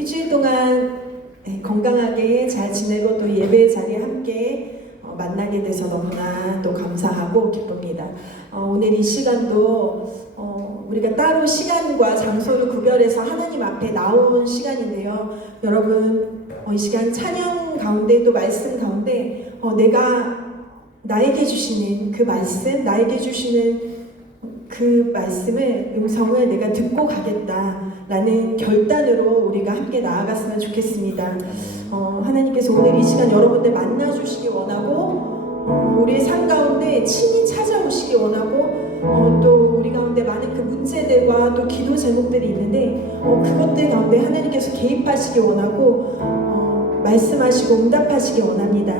일주일 동안 건강하게 잘 지내고 또 예배 자리에 함께 만나게 돼서 너무나 또 감사하고 기쁩니다. 오늘 이 시간도 우리가 따로 시간과 장소를 구별해서 하나님 앞에 나온 시간인데요. 여러분 이 시간 찬양 가운데 또 말씀 가운데 내가 나에게 주시는 그 말씀, 나에게 주시는 그 말씀을, 음성을 내가 듣고 가겠다라는 결단으로 우리가 함께 나아갔으면 좋겠습니다. 하나님께서 오늘 이 시간 여러분들 만나주시기 원하고 우리의 삶 가운데 친히 찾아오시기 원하고 또 우리 가운데 많은 그 문제들과 또 기도 제목들이 있는데 그것들 가운데 하나님께서 개입하시기 원하고 말씀하시고 응답하시기 원합니다.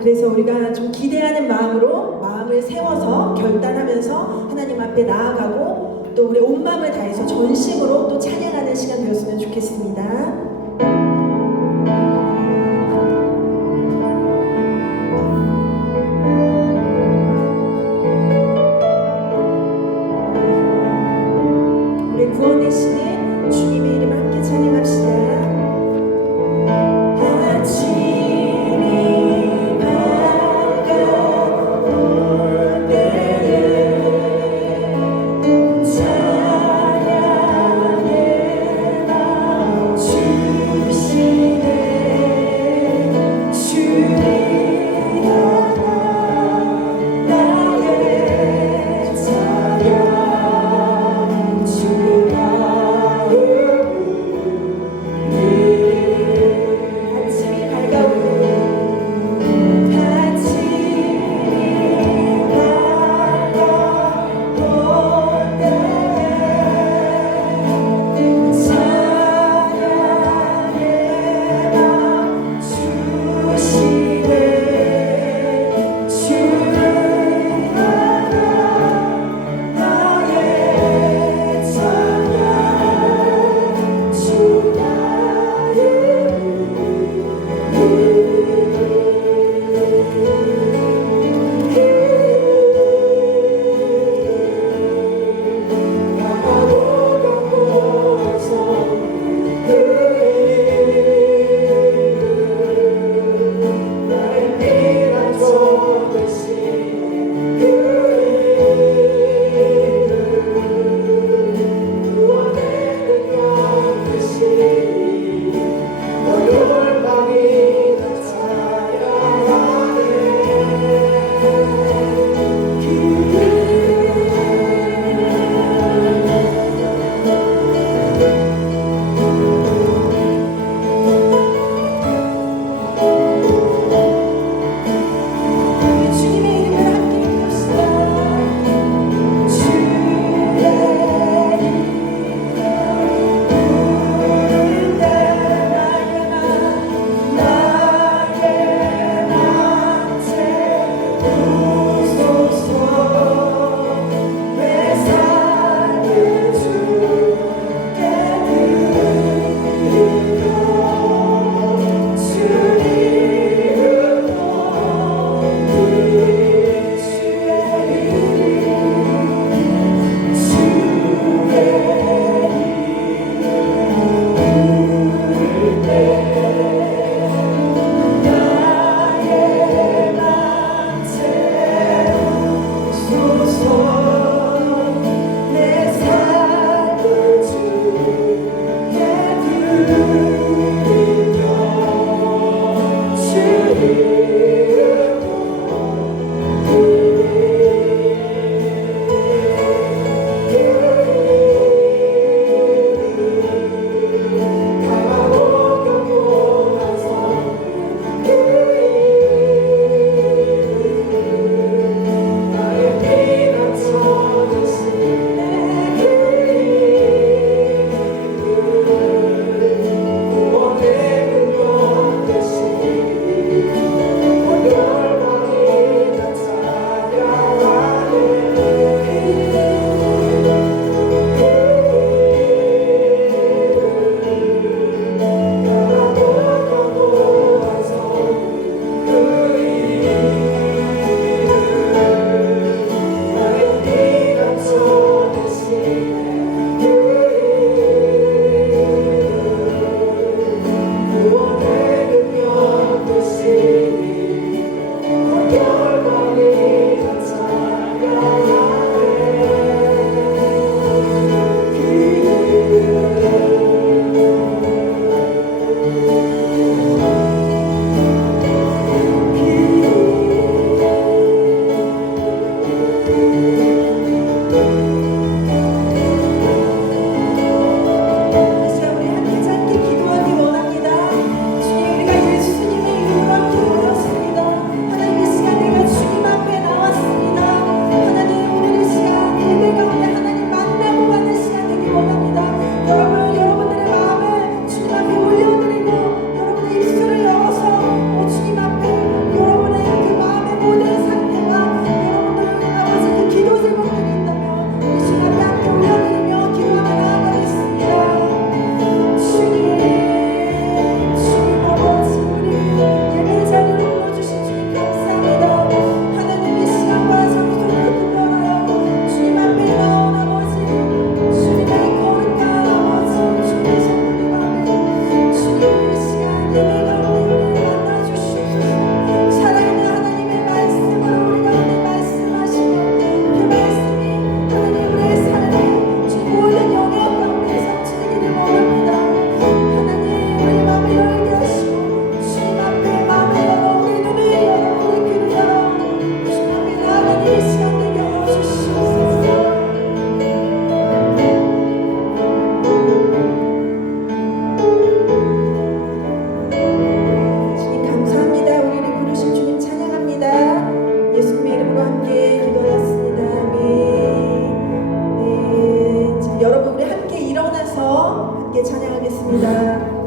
그래서 우리가 좀 기대하는 마음으로 마음을 세워서 결단하면서 하나님 앞에 나아가고 또 우리 온 마음을 다해서 전심으로 또 찬양하는 시간 되었으면 좋겠습니다. 우리 구원되시는 주님의 이름 함께 찬양합시다. 찬양해 찬양하겠습니다.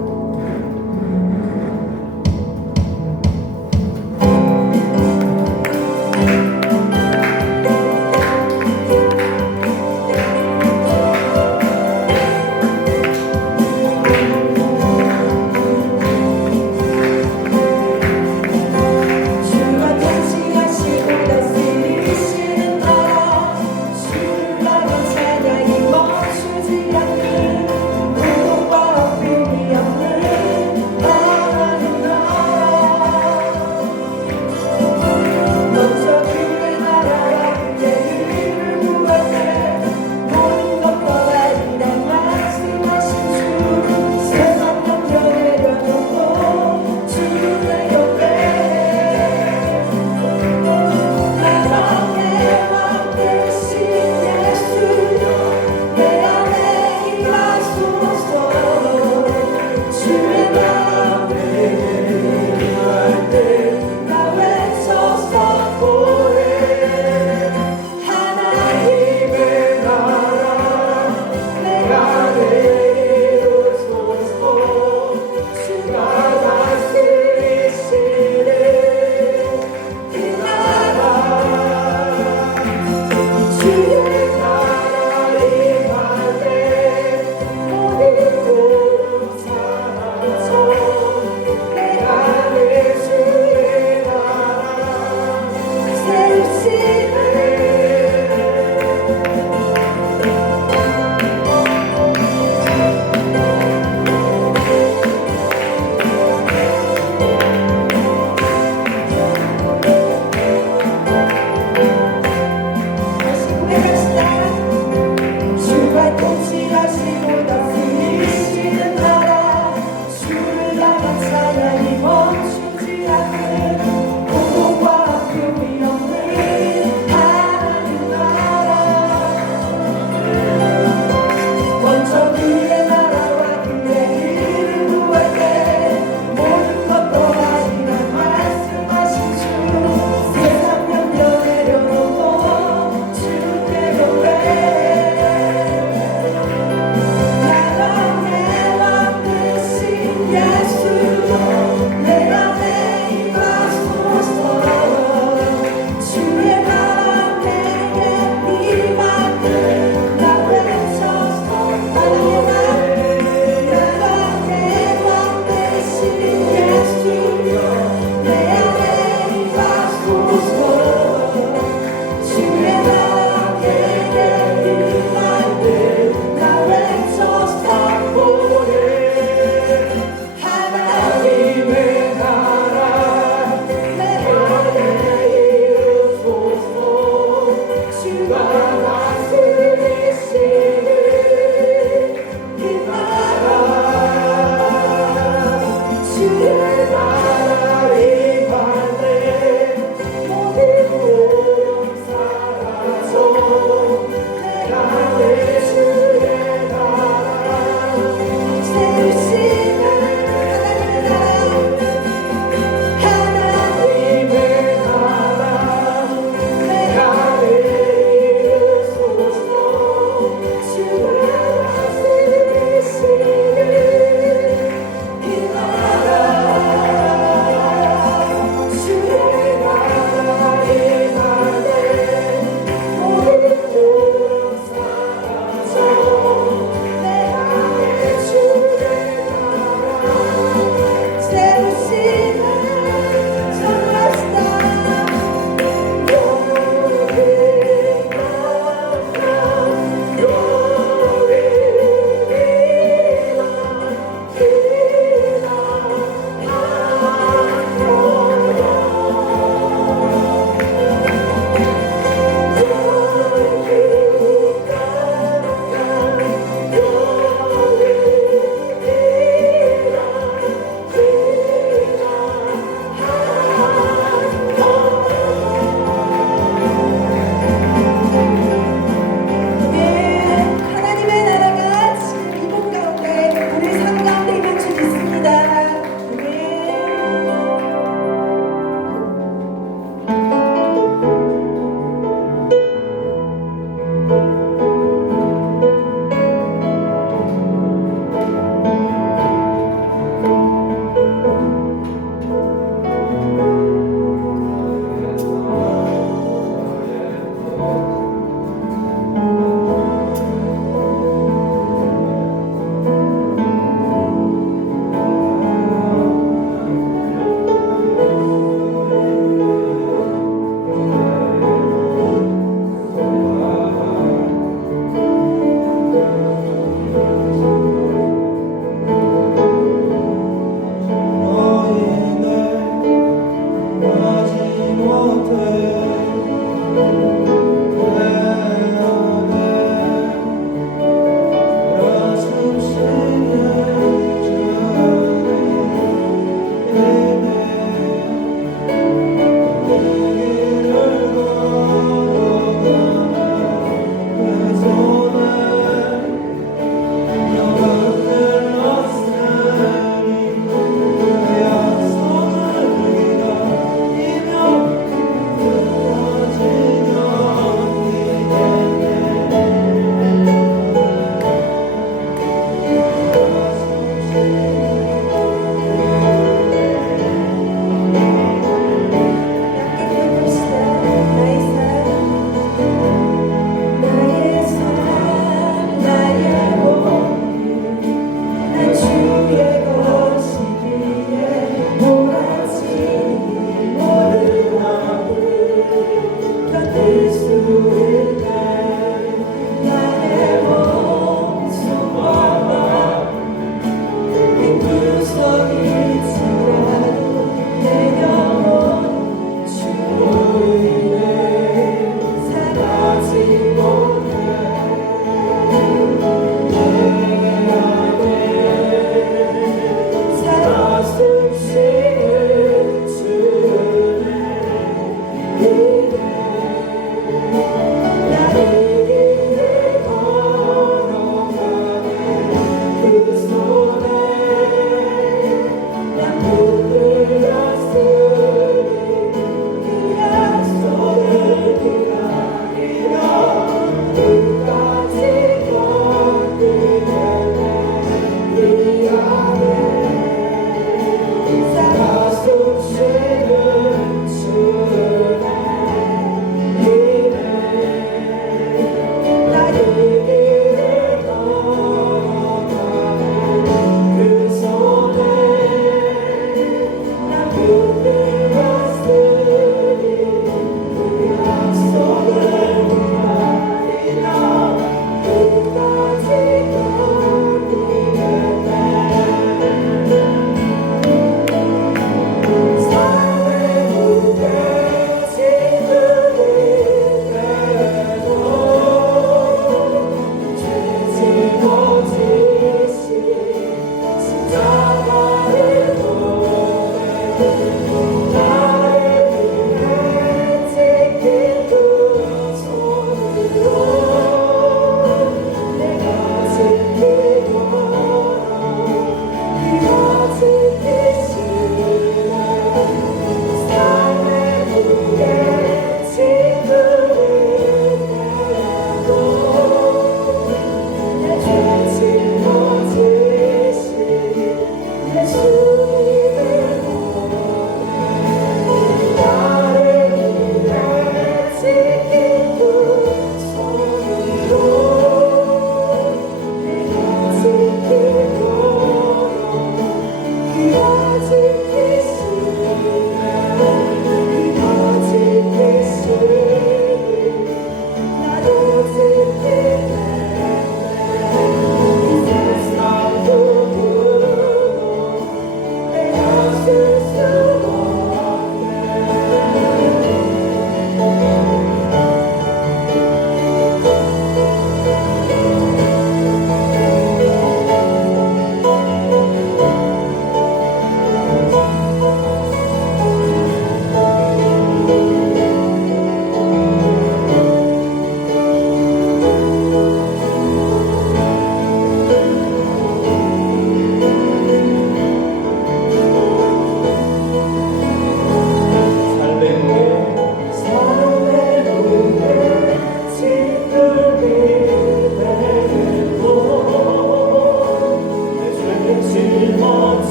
찬양이 멈추지 않는 고통과 아픔이 없는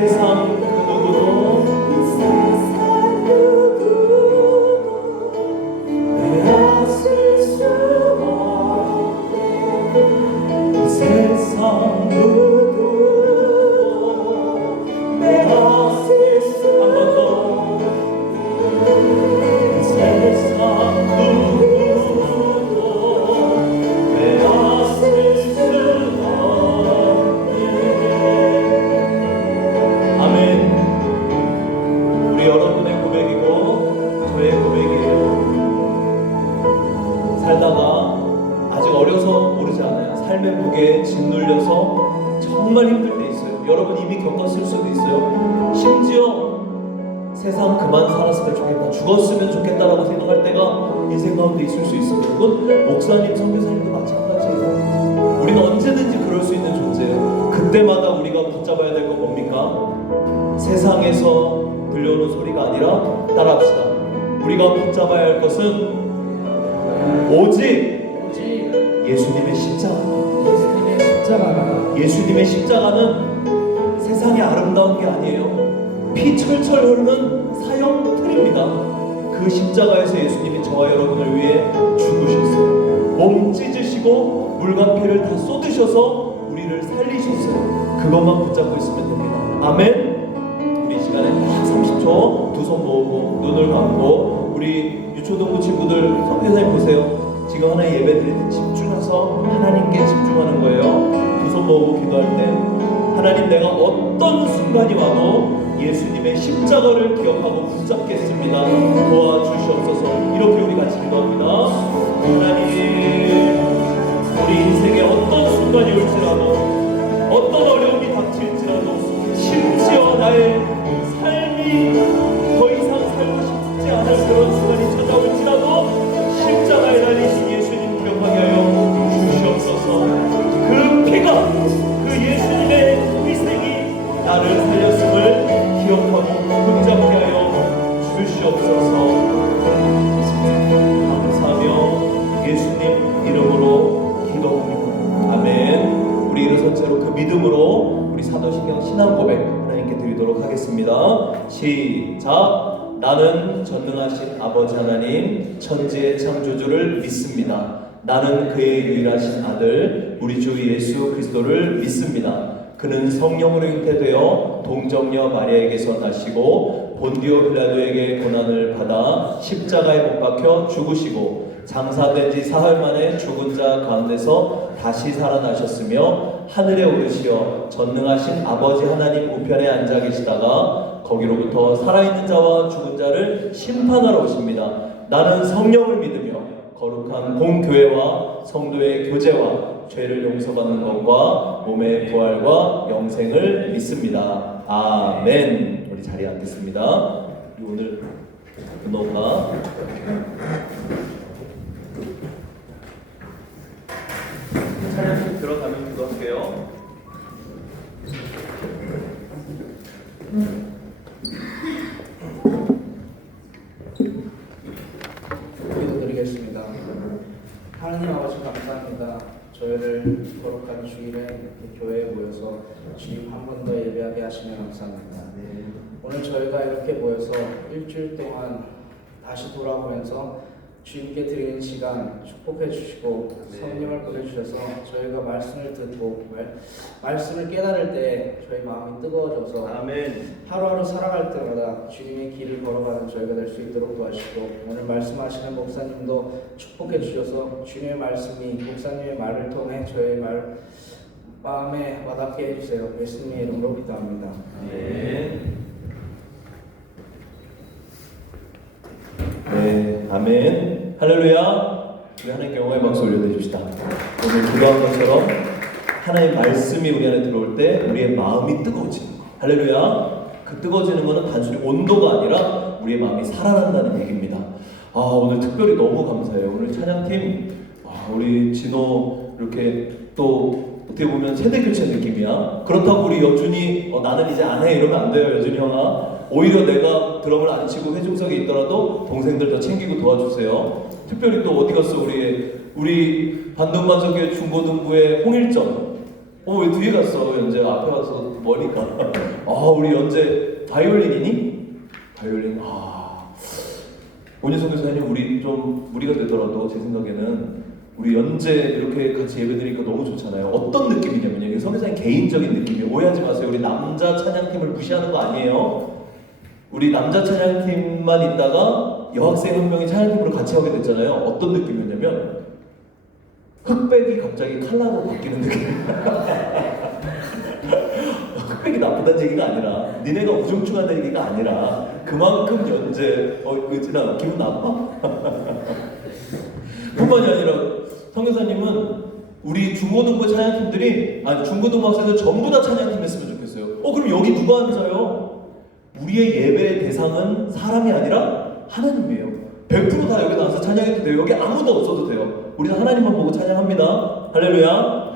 세상 그 누구도 빼앗을 수 없네. 세상 누구도 빼앗을 수 한 번 더. 세상 누구도 빼앗을 수 없네. 아멘. 우리 여러분의 고백이고 저의 고백이에요. 살다가 아직 어려서 모르지 않아요. 삶의 무게에 짓눌려서 정말 힘들 때 있어요. 여러분 이미 겪었을 수도 있어요. 심지어 세상 그만 살았으면 좋겠다, 죽었으면 좋겠다라고 생각할 때가 인생 가운데 있을 수 있습니다. 그건 목사님, 선교사님도 마찬가지예요. 우리는 언제든지 그럴 수 있는 존재예요. 그때마다 우리가 붙잡아야 될 건 뭡니까? 세상에서 들려오는 소리가 아니라 따라합시다. 우리가 붙잡아야 할 것은 오직 예수님의 십자가. 예수님의 십자가는 세상이 아름다운 게 아니에요. 피 철철 흐르는 사형 틀입니다. 그 십자가에서 예수님이 저와 여러분을 위해 죽으셨어요. 몸 찢으시고 물과 피를 다 쏟으셔서 우리를 살리셨어요. 그것만 붙잡고 있으면 됩니다. 아멘. 우리 이 시간에 딱 30초 두 손 모으고 눈을 감고 우리 유초동부 친구들 선교사님 보세요. 지금 하나의 예배 드릴 때 집중해서 하나님께 집중하는 거예요. 두 손 모으고 기도할 때 하나님, 내가 어떤 순간이 와도 예수님의 십자가를 기억하고 붙잡겠습니다. 도와주시옵소서. 이렇게 우리 같이 기도합니다. 하나님, 우리 인생에 어떤 순간이 올지라도, 어떤 어려움이 닥칠지라도, 심지어 나의 삶이 더 이상 살고 싶지 않을 그런 순간이 찾아올지라도 십자가에 달리신 예수님 기억하게 하여 주시옵소서. 그 피가, 그 예수님의 희생이 나를 살렸음을 기억하고 붙잡게 하여 주시옵소서. 감사하며 예수님 이름으로 기도합니다. 아멘. 우리 일어선 채로 그 믿음으로 우리 사도신경 신앙 고백 하나님께 드리도록 하겠습니다. 시작. 나는 전능하신 아버지 하나님, 천지의 창조주를 믿습니다. 나는 그의 유일하신 아들 우리 주 예수 그리스도를 믿습니다. 그는 성령으로 잉태되어 동정녀 마리아에게서 나시고 본디오 빌라도에게 고난을 받아 십자가에 못 박혀 죽으시고 장사된 지 사흘 만에 죽은 자 가운데서 다시 살아나셨으며 하늘에 오르시어 전능하신 아버지 하나님 우편에 앉아 계시다가 거기로부터 살아있는 자와 죽은 자를 심판하러 오십니다. 나는 성령을 믿으며 거룩한 공교회와 성도의 교제와 죄를 용서받는 것과 몸의 부활과 영생을 믿습니다. 아멘. 우리 자리에 앉겠습니다. 오늘 은호가 찬양팀 들어가면 기도할게요. 기도드리겠습니다. 하나님 아버지 감사합니다. 저희를 거룩한 주일에 교회에 모여서 주님 한 번 더 예배하게 하시며 감사합니다. 오늘 저희가 이렇게 모여서 일주일 동안 다시 돌아오면서 주님께 드리는 시간 축복해 주시고 성령을 보내주셔서 저희가 말씀을 듣고 말씀을 깨달을 때 저희 마음이 뜨거워져서 아멘. 하루하루 살아갈 때마다 주님의 길을 걸어가는 저희가 될 수 있도록 도와주시고 오늘 말씀하시는 목사님도 축복해 주셔서 주님의 말씀이 목사님의 말을 통해 저의 마음에 와닿게 해주세요. 예수님의 이름으로 기도합니다. 네, 아멘. 할렐루야. 우리 하나님께 영광의 박수 올려드립시다. 오늘 기도한 것처럼 하나님의 말씀이 우리 안에 들어올 때 우리의 마음이 뜨거워지는 거. 할렐루야. 그 뜨거워지는 것은 단순히 온도가 아니라 우리의 마음이 살아난다는 얘기입니다. 오늘 특별히 너무 감사해요. 오늘 찬양팀 우리 진호 이렇게 또 어떻게 보면 세대교체 느낌이야. 그렇다고 우리 여준이 나는 이제 안 해 이러면 안 돼요. 여준이 형아, 오히려 내가 드럼을 안 치고 회중석에 있더라도 동생들 더 챙기고 도와주세요. 특별히 또 어디 갔어 우리 반등반석의 중고등부의 홍일점. 왜 뒤에 갔어? 연재 앞에 와서 뭐니까. 우리 연재 바이올린이니? 바이올린. 원희성 교사님, 우리 좀 무리가 되더라도 제 생각에는 우리 연재 이렇게 같이 예배드리니까 너무 좋잖아요. 어떤 느낌이냐면요, 이게 선교사님 개인적인 느낌이에요. 오해하지 마세요. 우리 남자 찬양팀을 무시하는 거 아니에요. 우리 남자 찬양팀만 있다가 여학생 한 명이 찬양팀으로 같이 하게 됐잖아요. 어떤 느낌이었냐면 흑백이 갑자기 칼라로 바뀌는 느낌. 흑백이 나쁘다는 얘기가 아니라, 니네가 우중충하다는 얘기가 아니라, 그만큼 연재, 의진아 기분 나빠? 뿐만이 아니라 성교사님은 우리 중고등부 찬양팀들이, 중고등부 학생들 전부 다 찬양팀 했으면 좋겠어요. 그럼 여기 누가 앉아요? 우리의 예배의 대상은 사람이 아니라 하나님이에요. 100% 다 여기 나와서 찬양해도 돼요. 여기 아무도 없어도 돼요. 우리는 하나님만 보고 찬양합니다. 할렐루야.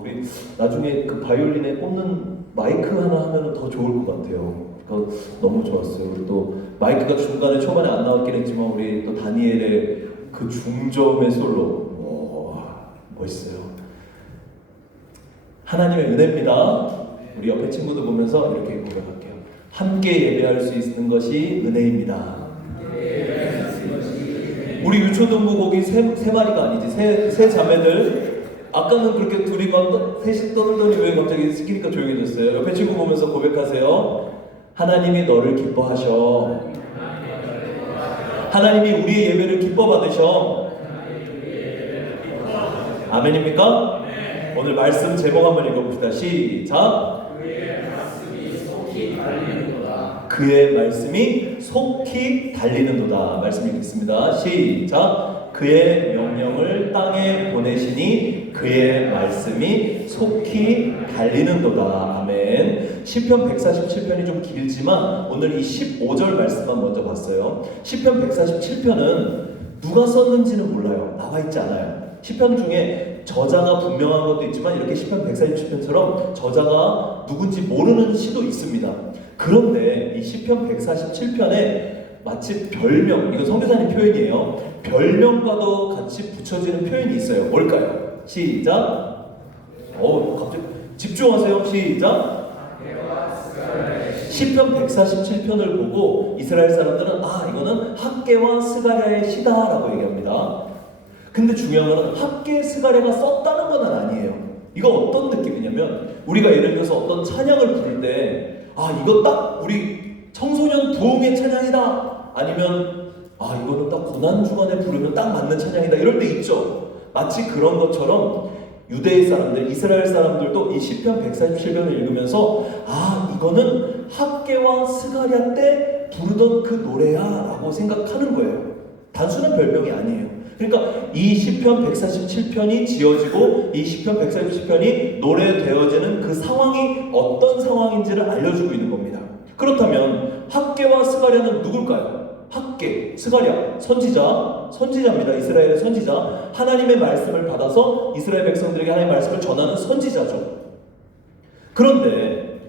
우리 나중에 그 바이올린에 꽂는 마이크 하나 하면 더 좋을 것 같아요. 너무 좋았어요. 우리 또 마이크가 중간에 초반에 안 나왔긴 했지만 우리 또 다니엘의 그 중점의 솔로, 멋있어요. 하나님의 은혜입니다. 우리 옆에 친구들 보면서 이렇게 고백할게요. 함께 예배할 수 있는 것이 은혜입니다. 우리 유초등부 거기 세 마리가 아니지, 세 자매들. 아까는 그렇게 둘이 막 셋이 떠들더니 왜 갑자기 시키니까 조용해졌어요? 옆에 친구 보면서 고백하세요. 하나님이 너를 기뻐하셔. 하나님이 우리의 예배를 기뻐 받으셔. 아멘입니까? 오늘 말씀 제목 한번 읽어봅시다. 시작. 그의 말씀이 속히 달리는도다. 말씀 읽겠습니다. 시작. 그의 명령을 땅에 보내시니 그의 말씀이 속히 달리는도다. 아멘. 시편 147편이 좀 길지만 오늘 이 15절 말씀만 먼저 봤어요. 시편 147편은 누가 썼는지는 몰라요. 나와 있지 않아요. 시편 중에 저자가 분명한 것도 있지만 이렇게 시편 147편처럼 저자가 누군지 모르는 시도 있습니다. 그런데 이 시편 147편에 마치 별명, 이거 선교사님 표현이에요. 별명과도 같이 붙여지는 표현이 있어요. 뭘까요? 시작. 갑자기 집중하세요. 시작. 시편 147편을 보고 이스라엘 사람들은 이거는 학개와 스가랴의 시다라고 얘기합니다. 근데 중요한 건 학개, 스가랴가 썼다는 건 아니에요. 이거 어떤 느낌이냐면 우리가 예를 들어서 어떤 찬양을 부를 때 이거 딱 우리 청소년 부흥의 찬양이다. 아니면 이거는 딱 고난주간에 부르면 딱 맞는 찬양이다. 이럴 때 있죠. 마치 그런 것처럼 유대의 사람들, 이스라엘 사람들도 이 시편 147편을 읽으면서 이거는 학개와 스가랴 때 부르던 그 노래야 라고 생각하는 거예요. 단순한 별명이 아니에요. 그러니까 이 시편 147편이 지어지고 이 시편 147편이 노래되어지는 그 상황이 어떤 상황인지를 알려주고 있는 겁니다. 그렇다면 학개와 스가랴는 누굴까요? 학개, 스가랴, 선지자입니다. 이스라엘의 선지자. 하나님의 말씀을 받아서 이스라엘 백성들에게 하나님의 말씀을 전하는 선지자죠. 그런데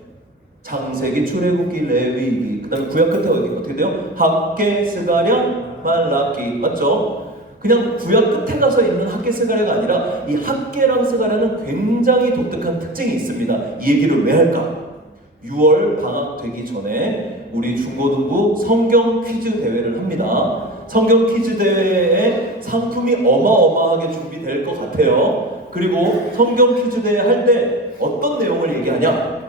창세기, 출애굽기, 레위기, 그 다음에 구약 끝에 어떻게 돼요? 학개, 스가랴, 말라기, 맞죠? 그냥 구약 끝에 가서 있는 학개, 스가랴가 아니라 이 학개랑 스가랴는 굉장히 독특한 특징이 있습니다. 이 얘기를 왜 할까? 6월 방학 되기 전에 우리 중고등부 성경 퀴즈 대회를 합니다. 성경 퀴즈 대회에 상품이 어마어마하게 준비될 것 같아요. 그리고 성경 퀴즈 대회 할 때 어떤 내용을 얘기하냐?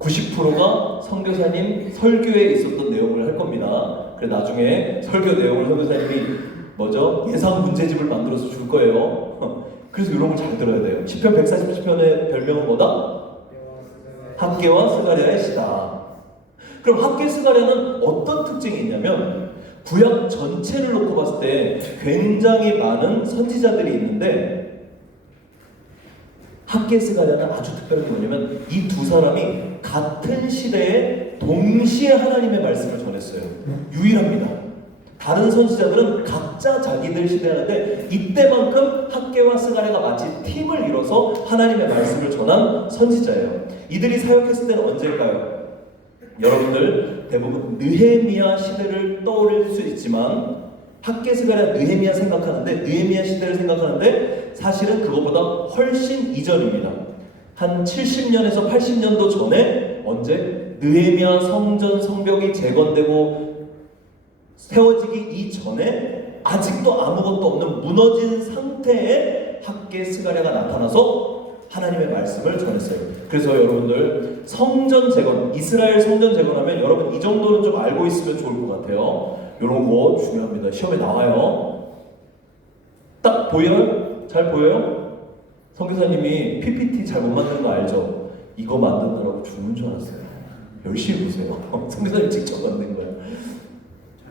90%가 선교사님 설교에 있었던 내용을 할 겁니다. 그래서 나중에 설교 내용을 선교사님이 예상 문제집을 만들어서 줄 거예요. 그래서 이런 걸 잘 들어야 돼요. 시편 147편의 별명은 뭐다? 학개와 스가랴의 시다. 그럼 학개, 스가랴는 어떤 특징이 있냐면 구약 전체를 놓고 봤을 때 굉장히 많은 선지자들이 있는데 학개, 스가랴는 아주 특별한 게 뭐냐면 이 두 사람이 같은 시대에 동시에 하나님의 말씀을 전했어요. 유일합니다. 다른 선지자들은 각자 자기들 시대에 하는데 이때만큼 학개와 스가랴가 마치 팀을 이뤄서 하나님의 말씀을 전한 선지자예요. 이들이 사역했을 때는 언제일까요? 여러분들 대부분 느헤미야 시대를 떠올릴 수 있지만 학개, 스가랴, 느헤미야 생각하는데 느헤미야 시대를 생각하는데 사실은 그것보다 훨씬 이전입니다. 한 70년에서 80년도 전에 언제 느헤미야 성전 성벽이 재건되고 세워지기 이전에 아직도 아무것도 없는 무너진 상태의 학개 스가랴가 나타나서 하나님의 말씀을 전했어요. 그래서 여러분들 성전 재건, 이스라엘 성전 재건하면 여러분 이 정도는 좀 알고 있으면 좋을 것 같아요. 이런 거 중요합니다. 시험에 나와요. 딱 보여요? 잘 보여요? 선교사님이 PPT 잘 못 만드는 거 알죠? 이거 만드느라고 죽는 줄 알았어요. 열심히 보세요. 선교사님 직접 만든 거예요.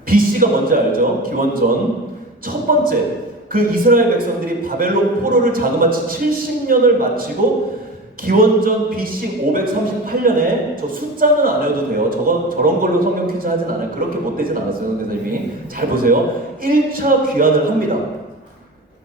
BC가 뭔지 알죠? 기원전 첫 번째 그 이스라엘 백성들이 바벨론 포로를 자그마치 70년을 마치고 기원전 BC 538년에 저 숫자는 안 해도 돼요. 저런 걸로 성경 퀴즈 하진 않아요. 그렇게 못되진 않았어요. 선생님이 잘 보세요. 1차 귀환을 합니다.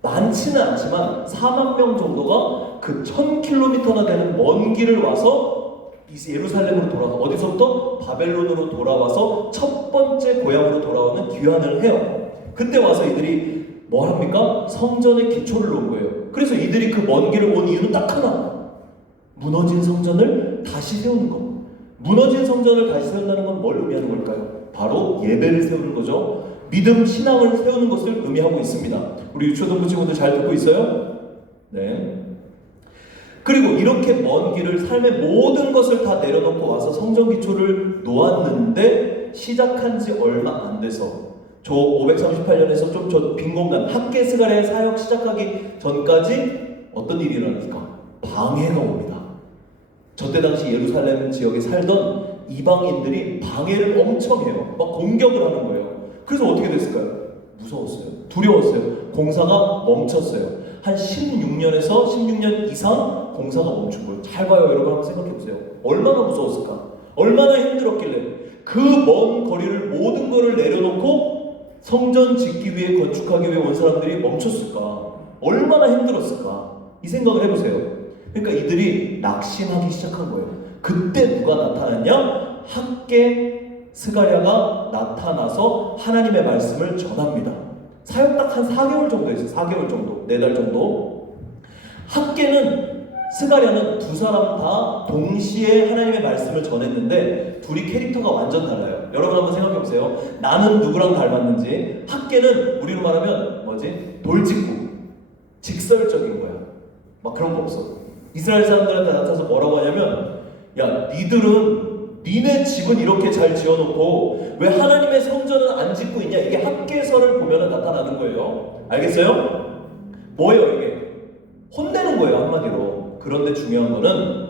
많지는 않지만 4만 명 정도가 그 1000km나 되는 먼 길을 와서 예루살렘으로 돌아가 어디서부터? 바벨론으로 돌아와서 첫 번째 고향으로 돌아오는 귀환을 해요. 그때 와서 이들이 뭐 합니까? 성전의 기초를 놓은 거예요. 그래서 이들이 그 먼 길을 온 이유는 딱 하나. 무너진 성전을 다시 세우는 것. 무너진 성전을 다시 세운다는 건 뭘 의미하는 걸까요? 바로 예배를 세우는 거죠. 믿음, 신앙을 세우는 것을 의미하고 있습니다. 우리 유초등부 친구들 잘 듣고 있어요? 네. 그리고 이렇게 먼 길을 삶의 모든 것을 다 내려놓고 와서 성전 기초를 놓았는데 시작한 지 얼마 안 돼서 저 538년에서 좀 저 빈 공간 학개 스가랴의 사역 시작하기 전까지 어떤 일이 일어납니까? 방해가 옵니다. 저때 당시 예루살렘 지역에 살던 이방인들이 방해를 엄청 해요. 막 공격을 하는 거예요. 그래서 어떻게 됐을까요? 무서웠어요. 두려웠어요. 공사가 멈췄어요. 한 16년에서 16년 이상 공사가 멈춘 거예요. 잘 봐요. 여러분 한번 생각해 보세요. 얼마나 무서웠을까? 얼마나 힘들었길래 그 먼 거리를 모든 거를 내려놓고 성전 짓기 위해 건축하기 위해 온 사람들이 멈췄을까? 얼마나 힘들었을까? 이 생각을 해보세요. 그러니까 이들이 낙심하기 시작한 거예요. 그때 누가 나타났냐? 학개 스가랴가 나타나서 하나님의 말씀을 전합니다. 사역 딱 한 4개월 정도 했어요. 4개월 정도, 4달 정도. 학개는 스가랴는 두 사람 다 동시에 하나님의 말씀을 전했는데 둘이 캐릭터가 완전 달라요. 여러분 한번 생각해 보세요. 나는 누구랑 닮았는지. 학개는 우리로 말하면 뭐지? 돌직구, 직설적인 거야. 막 그런 거 없어. 이스라엘 사람들한테 나타나서 뭐라고 하냐면, 야, 니네 집은 이렇게 잘 지어놓고 왜 하나님의 성전은 안 짓고 있냐? 이게 학개서를 보면 나타나는 거예요. 알겠어요? 뭐예요 이게? 혼내는 거예요 한마디로. 그런데 중요한 거는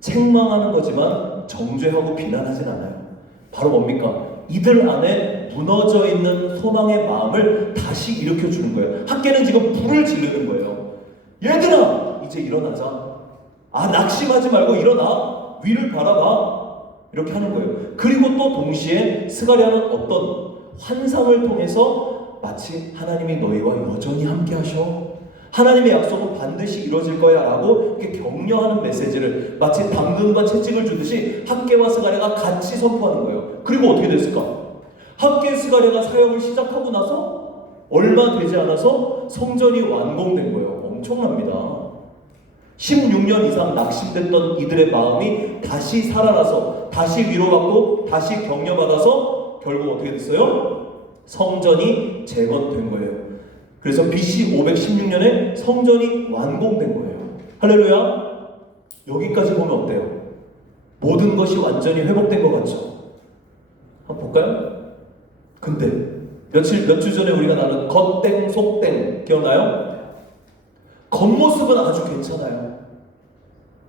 책망하는 거지만 정죄하고 비난하진 않아요. 바로 뭡니까? 이들 안에 무너져 있는 소망의 마음을 다시 일으켜주는 거예요. 학개는 지금 불을 지르는 거예요. 얘들아 이제 일어나자. 낙심하지 말고 일어나. 위를 바라봐. 이렇게 하는 거예요. 그리고 또 동시에 스가랴는 어떤 환상을 통해서 마치 하나님이 너희와 여전히 함께 하셔. 하나님의 약속은 반드시 이루어질 거야 라고 이렇게 격려하는 메시지를 마치 당근과 채찍을 주듯이 학개와 스가랴가 같이 선포하는 거예요. 그리고 어떻게 됐을까? 학개 스가랴가 사역을 시작하고 나서 얼마 되지 않아서 성전이 완공된 거예요. 엄청납니다. 16년 이상 낙심됐던 이들의 마음이 다시 살아나서 다시 위로받고 다시 격려받아서 결국 어떻게 됐어요? 성전이 재건된 거예요. 그래서 BC 516년에 성전이 완공된 거예요. 할렐루야. 여기까지 보면 어때요? 모든 것이 완전히 회복된 것 같죠? 한번 볼까요? 근데 몇 주 전에 우리가 나눈 겉땡 속땡 기억나요? 겉모습은 아주 괜찮아요.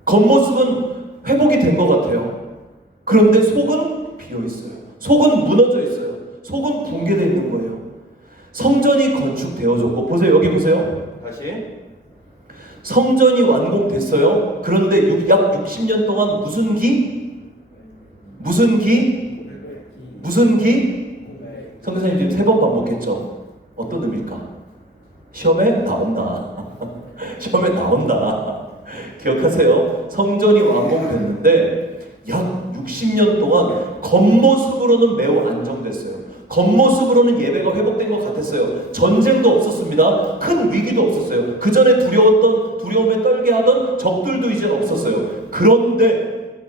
겉모습은 회복이 된 것 같아요. 그런데 속은 비어있어요. 속은 무너져 있어요. 속은 붕괴되어 있는 거예요. 성전이 건축되어졌고, 보세요. 여기 보세요. 다시. 성전이 완공됐어요. 그런데 약 60년 동안 무슨 기? 선교사님 지금 3번 반복했죠? 어떤 의미일까? 시험에 나온다. 시험에 나온다. 기억하세요. 성전이 완공됐는데 약 60년 동안 겉모습으로는 매우 안정됐어요. 겉모습으로는 예배가 회복된 것 같았어요. 전쟁도 없었습니다. 큰 위기도 없었어요. 그 전에 두려움에 떨게 하던 적들도 이제 없었어요. 그런데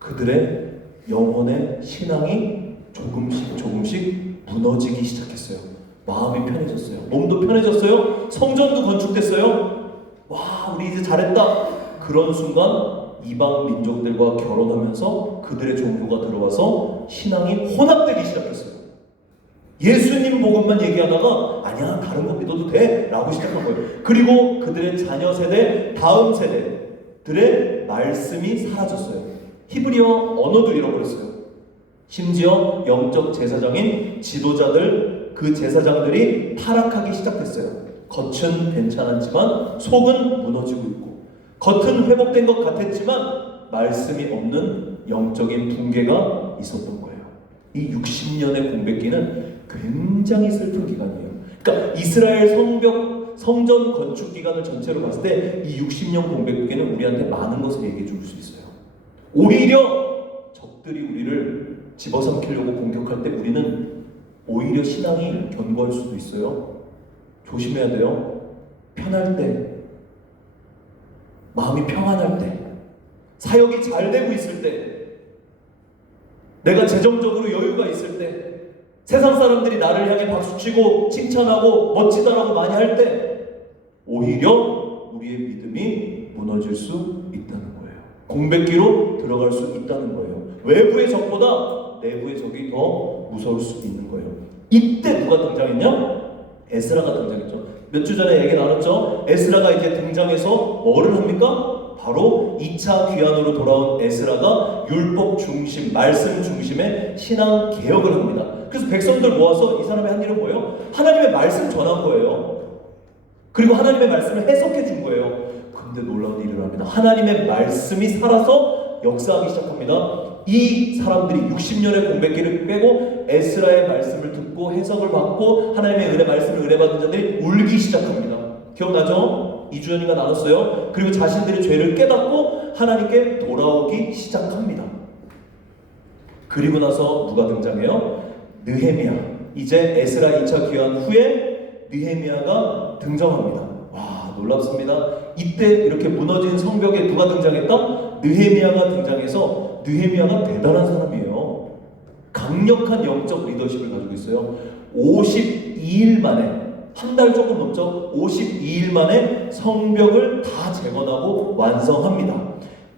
그들의 영혼의 신앙이 조금씩 무너지기 시작했어요. 마음이 편해졌어요. 몸도 편해졌어요. 성전도 건축됐어요. 와, 우리 이제 잘했다. 그런 순간 이방 민족들과 결혼하면서 그들의 종교가 들어와서 신앙이 혼합되기 시작했어요. 예수님 복음만 얘기하다가 아니야, 다른 거 믿어도 돼 라고 시작한 거예요. 그리고 그들의 자녀 세대, 다음 세대들의 말씀이 사라졌어요. 히브리어 언어도 잃어버렸어요. 심지어 영적 제사장인 지도자들, 그 제사장들이 타락하기 시작했어요. 겉은 괜찮았지만 속은 무너지고 있고, 겉은 회복된 것 같았지만 말씀이 없는 영적인 붕괴가 있었던 거예요. 이 60년의 공백기는 굉장히 슬픈 기간이에요. 그러니까 이스라엘 성전 건축 기간을 전체로 봤을 때 이 60년 공백기는 우리한테 많은 것을 얘기해 줄 수 있어요. 오히려 적들이 우리를 집어삼키려고 공격할 때 우리는 오히려 신앙이 견고할 수도 있어요. 조심해야 돼요. 편할 때, 마음이 평안할 때, 사역이 잘 되고 있을 때, 내가 재정적으로 여유가 있을 때, 세상 사람들이 나를 향해 박수치고 칭찬하고 멋지다라고 많이 할 때 오히려 우리의 믿음이 무너질 수 있다는 거예요. 공백기로 들어갈 수 있다는 거예요. 외부의 적보다 내부의 적이 더 무서울 수 있는 거예요. 이때 누가 등장했냐? 에스라가 등장했죠. 몇 주 전에 얘기 나눴죠. 에스라가 이제 등장해서 뭐를 합니까? 바로 2차 귀환으로 돌아온 에스라가 율법 중심, 말씀 중심의 신앙 개혁을 합니다. 그래서 백성들 모아서 이 사람의 한 일은 뭐예요? 하나님의 말씀 전한 거예요. 그리고 하나님의 말씀을 해석해 준 거예요. 근데 놀라운 일을 합니다. 하나님의 말씀이 살아서 역사하기 시작합니다. 이 사람들이 60년의 공백기를 빼고 에스라의 말씀을 듣고 해석을 받고 하나님의 은혜 말씀을 은혜받은 자들이 울기 시작합니다. 기억나죠? 2주 전인가 나눴어요. 그리고 자신들의 죄를 깨닫고 하나님께 돌아오기 시작합니다. 그리고 나서 누가 등장해요? 느헤미야. 이제 에스라 2차 귀환 후에 느헤미야가 등장합니다. 와, 놀랍습니다. 이때 이렇게 무너진 성벽에 누가 등장했다? 느헤미야가 등장해서 느헤미야가 대단한 사람이에요. 강력한 영적 리더십을 가지고 있어요. 52일 만에, 한 달 조금 넘죠? 52일 만에 성벽을 다 재건하고 완성합니다.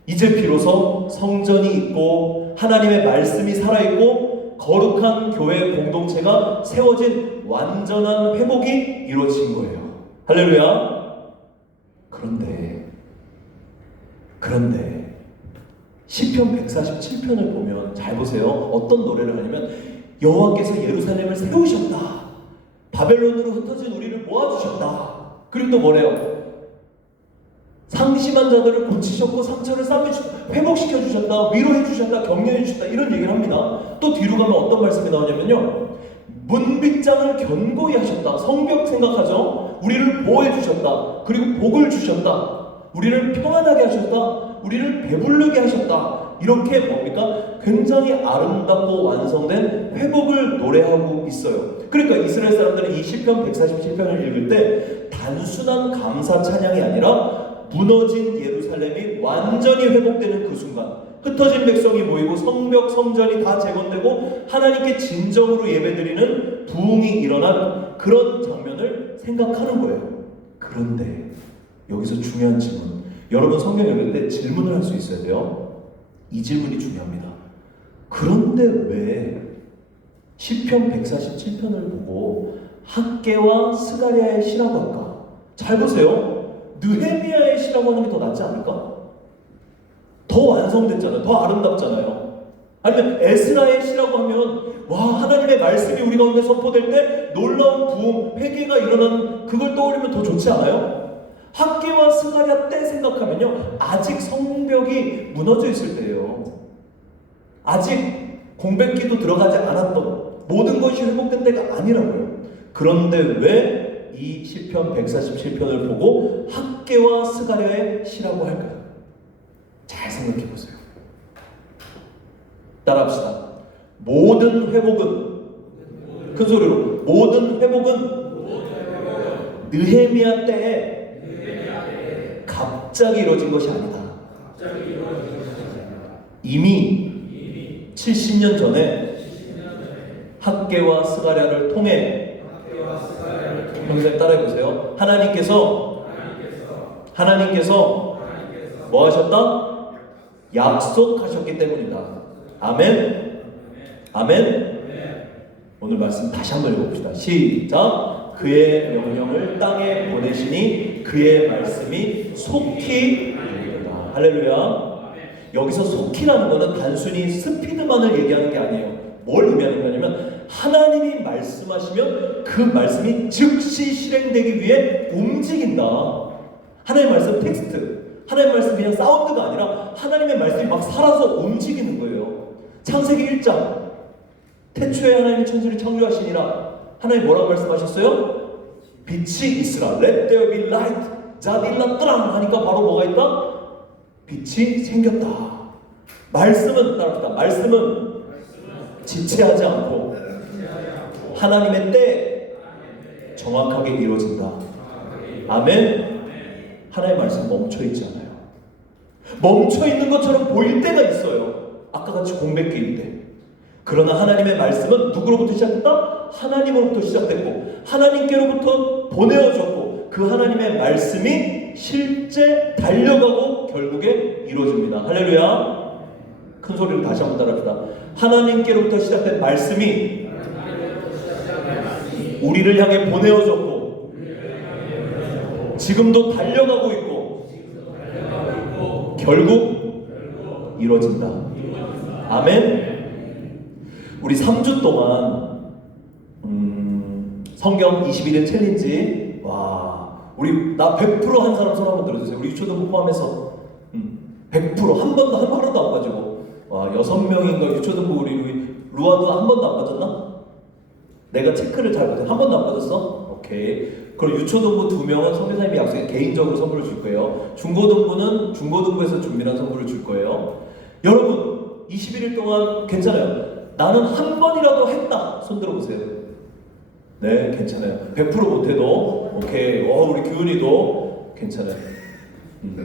이제 비로소 성전이 있고 하나님의 말씀이 살아있고 거룩한 교회 공동체가 세워진 완전한 회복이 이루어진 거예요. 할렐루야. 그런데 시편 147편을 보면 잘 보세요. 어떤 노래를 하냐면 여호와께서 예루살렘을 세우셨다. 바벨론으로 흩어진 우리를 모아주셨다. 그리고 또 뭐래요? 상심한 자들을 고치셨고 상처를 회복시켜 주셨다. 위로해 주셨다. 격려해 주셨다. 이런 얘기를 합니다. 또 뒤로 가면 어떤 말씀이 나오냐면요, 문빗장을 견고히 하셨다. 성벽 생각하죠? 우리를 보호해 주셨다. 그리고 복을 주셨다. 우리를 평안하게 하셨다. 우리를 배부르게 하셨다. 이렇게 뭡니까? 굉장히 아름답고 완성된 회복을 노래하고 있어요. 그러니까 이스라엘 사람들은 이 시편 147편을 읽을 때 단순한 감사 찬양이 아니라 무너진 예루살렘이 완전히 회복되는 그 순간, 흩어진 백성이 모이고 성벽, 성전이 다 재건되고 하나님께 진정으로 예배드리는 부흥이 일어난 그런 장면을 생각하는 거예요. 그런데 여기서 중요한 질문, 여러분 성경 읽을 때 질문을 할 수 있어야 돼요. 이 질문이 중요합니다. 그런데 왜 시편 147편을 보고 학개와 스가랴의 시라고 할까? 잘 보세요. 느헤미야의 시라고 하는 게 더 낫지 않을까? 더 완성됐잖아요. 더 아름답잖아요. 아니면 에스라의 시라고 하면 와, 하나님의 말씀이 우리 가운데 선포될 때 놀라운 부흥, 회개가 일어나는 그걸 떠올리면 더 좋지 않아요? 학개와 스가랴 때 생각하면요, 아직 성벽이 무너져 있을 때예요. 아직 공백기도 들어가지 않았던, 모든 것이 회복된 때가 아니라고요. 그런데 왜 이 시편 147편을 보고 학개와 스가랴의 시라고 할까요? 잘 생각해 보세요. 따라합시다. 모든 회복은 큰 소리로. 모든 회복은 느헤미야 때에 갑자기 이루어진 것이 아니다. 이미 70년 전에 학개와 스가랴를 통해, 형제님 따라해보세요. 하나님께서 뭐 하셨다? 약속하셨기 때문이다. 아멘. 아멘. 오늘 말씀 다시 한번 읽어봅시다. 시작. 그의 명령을 땅에 보내시니 그의 말씀이 속히 이루리라. 할렐루야. 여기서 속히라는 것은 단순히 스피드만을 얘기하는 게 아니에요. 뭘 의미하는 거냐면 하나님이 말씀하시면 그 말씀이 즉시 실행되기 위해 움직인다. 하나님의 말씀 텍스트, 하나님의 말씀 그냥 사운드가 아니라 하나님의 말씀이 막 살아서 움직이는 거예요. 창세기 1장 태초에 하나님이 천지를 창조하시니라. 하나님 뭐라고 말씀하셨어요? 빛이 있으라. Let there be light. 자딜라 뜨랑 하니까 바로 뭐가 있다? 빛이 생겼다. 말씀은 따라합시다. 말씀은 지체하지 않고 하나님의 때 정확하게 이루어진다. 아멘. 하나님의 말씀 멈춰있지 않아요. 멈춰있는 것처럼 보일 때가 있어요. 아까 같이 공백기일 때. 그러나 하나님의 말씀은 누구로부터 시작했다? 하나님으로부터 시작됐고 하나님께로부터 보내어졌고 그 하나님의 말씀이 실제 달려가고 결국에 이루어집니다. 할렐루야. 큰 소리로 다시 한번 따라합시다. 하나님께로부터 시작된 말씀이 우리를 향해 보내어졌고 지금도 달려가고 있고 결국 이루어진다. 아멘. 우리 3주 동안 성경 21일 챌린지, 와, 우리 나 100% 한 사람 손 한번 들어주세요. 우리 유초등부 포함해서 100% 한 번도 하루도 안 빠지고, 와, 6명인가 유초등부 우리 루아도 한 번도 안 빠졌나? 내가 체크를 잘 못해. 한 번도 안 빠졌어? 오케이. 그리고 유초등부 2명은 선교사님이 약속해 개인적으로 선물을 줄 거예요. 중고등부는 중고등부에서 준비한 선물을 줄 거예요. 여러분 21일 동안 괜찮아요. 나는 한 번이라도 했다. 손 들어보세요. 네, 괜찮아요. 100% 못해도 오케이. 우리 규은이도 괜찮아요.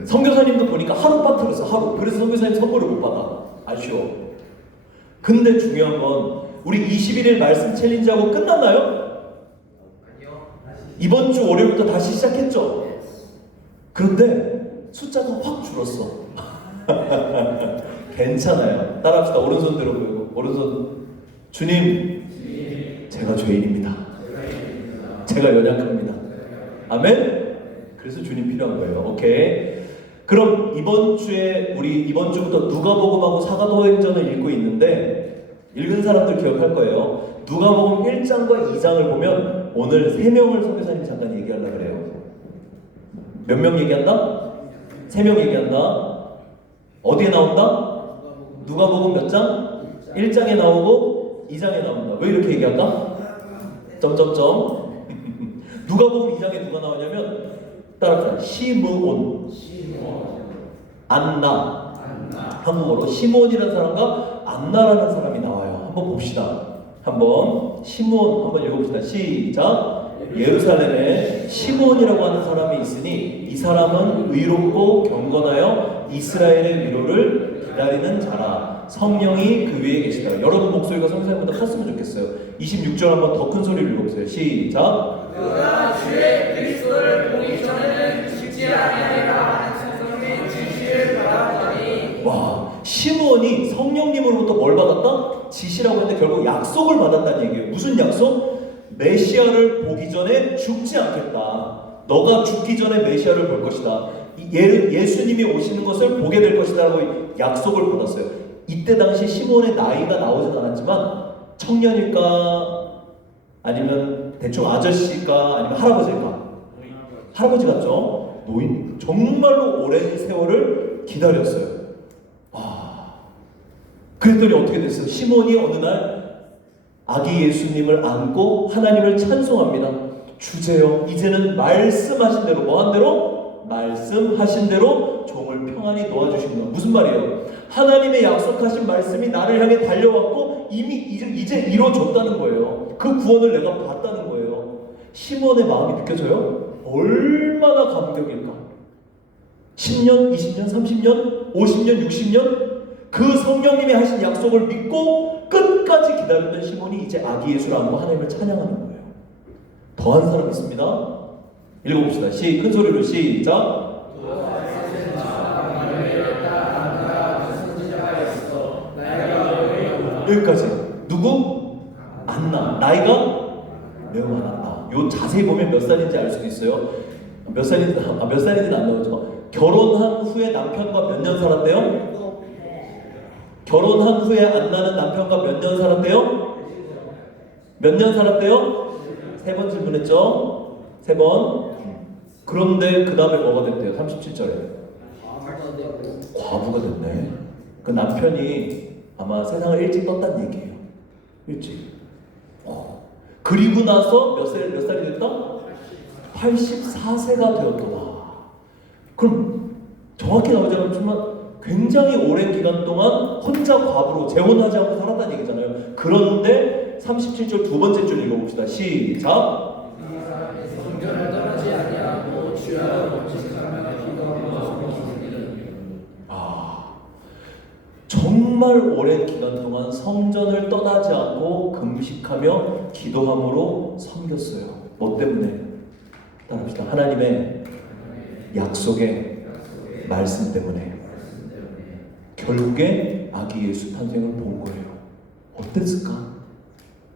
선교사님도 보니까 하루 빠뜨렸어. 하루. 그래서 선교사님 선물을 못 받아. 아쉬워. 근데 중요한 건 우리 21일 말씀 챌린지하고 끝났나요? 아니요. 이번 주 월요일부터 다시 시작했죠? 그런데 숫자가 확 줄었어. 괜찮아요. 따라합시다. 오른손 들어 보이고. 오른손. 주님, 제가 죄인입니다. 제가 연약합니다. 아멘? 그래서 주님 필요한 거예요. 오케이. 그럼 이번 주에 우리 이번 주부터 누가복음하고 사도행전을 읽고 있는데 읽은 사람들 기억할 거예요. 누가복음 1장과 2장을 보면 오늘 3명을 선교사님이 잠깐 얘기하려고 그래요. 몇 명 얘기한다? 3명 얘기한다. 어디에 나온다? 누가복음 몇 장? 1장에 나오고 2장에 나온다. 왜 이렇게 얘기할까? 점점점. 누가복음 2장에 누가 나오냐면 따라합시다. 시므온, 안나. 한국어로 시므온이라는 사람과 안나라는 사람이 나와요. 한번 봅시다. 한번 시므온 한번 읽어봅시다. 시작. 예루살렘에 시므온이라고 하는 사람이 있으니 이 사람은 의롭고 경건하여 이스라엘의 위로를 기다리는 자라. 성령이 그 위에 계시다. 여러분 목소리가 성사님보다 컸으면 좋겠어요. 26절 한번 더 큰 소리를 읽어보세요. 시작. 그가 주의 그리스도를 보기 전에는 죽지 아니하리라 하는 성령의 지시를 받았더니. 와, 시므온이 성령님으로부터 뭘 받았다? 지시라고 했는데 결국 약속을 받았다는 얘기예요. 무슨 약속? 메시아를 보기 전에 죽지 않겠다. 너가 죽기 전에 메시아를 볼 것이다. 예수님이 오시는 것을 보게 될 것이다 라고 약속을 받았어요. 이때 당시 시므온의 나이가 나오진 않았지만 청년일까 아니면 대충 아저씨일까 아니면 할아버지일까? 할아버지 같죠? 노인. 정말로 오랜 세월을 기다렸어요. 와. 그랬더니 어떻게 됐어요? 시므온이 어느 날 아기 예수님을 안고 하나님을 찬송합니다. 주제여 이제는 말씀하신 대로 뭐한 대로? 말씀하신 대로 종을 평안히 놓아주십니다. 무슨 말이에요? 하나님의 약속하신 말씀이 나를 향해 달려왔고 이미 이제 이루어졌다는 거예요. 그 구원을 내가 봤다는 거예요. 시몬의 마음이 느껴져요? 얼마나 감격일까? 10년, 20년, 30년, 50년, 60년 그 성령님이 하신 약속을 믿고 끝까지 기다렸던 시몬이 이제 아기 예수를 안고 하나님을 찬양하는 거예요. 더한 사람 있습니다. 읽어봅시다. 큰 소리로 시작. 여기까지. 누구? 안나. 나이가 매우 많았다. 요 자세히 보면 몇 살인지 알 수도 있어요. 몇 살인지는 안 나오죠. 결혼한 후에 남편과 몇 년 살았대요? 결혼한 후에 안나는 남편과 몇 년 살았대요? 몇 년 살았대요? 3번 질문했죠? 3번. 그런데 그 다음에 뭐가 됐대요? 37절에 과부가 됐네. 그 남편이 아마 세상을 일찍 떴다는 얘기예요. 일찍. 그리고 나서 몇 살이 됐다? 84세가 되었더라. 그럼 정확히 나오지 않지만 굉장히 오랜 기간 동안 혼자 과부로 재혼하지 않고 살았다는 얘기잖아요. 그런데 37절 두 번째 줄 읽어봅시다. 시작. 정말 오랜 기간 동안 성전을 떠나지 않고 금식하며 기도함으로 섬겼어요. 뭐 때문에? 따라합시다. 하나님의 약속의 말씀 때문에. 결국에 아기 예수 탄생을 본 거예요. 어땠을까?